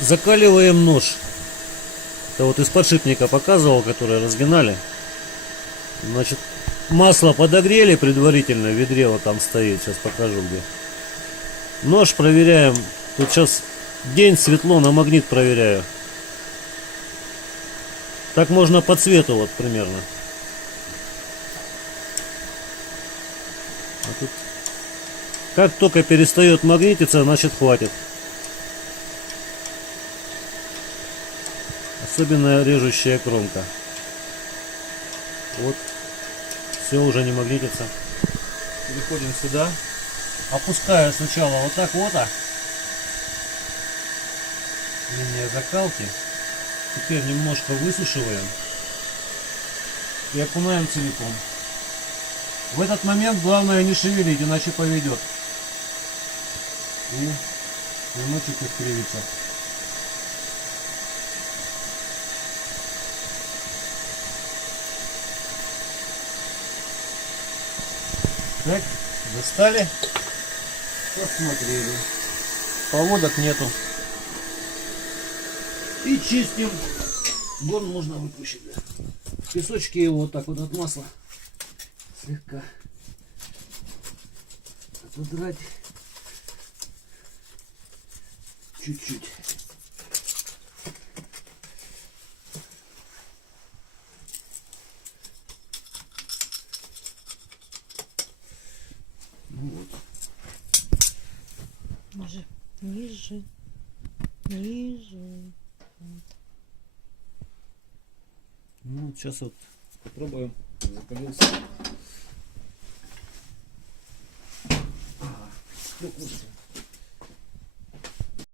Закаливаем нож. Это вот из подшипника показывал, который разгинали. Значит, масло подогрели предварительно, в ведре вот там стоит, сейчас покажу где. Нож проверяем. Тут сейчас день, светло, на магнит проверяю. Так можно по цвету вот примерно. А тут как только перестает магнититься, значит хватит. Особенно режущая кромка. Вот. Все, уже не магнитится. Переходим сюда. Опускаю сначала вот так вот. Линия закалки. Теперь немножко высушиваем. И окунаем целиком. В этот момент главное не шевелить, иначе поведет. И немножечко искривится. Так, достали, посмотрели. Поводок нету. И чистим. Вон можно выпущить. Песочки его вот так вот от масла слегка отодрать. Чуть-чуть. Ну вот. Ниже, ниже, ниже. Вот. Ну, сейчас вот попробуем. Закалился. Ну, вот.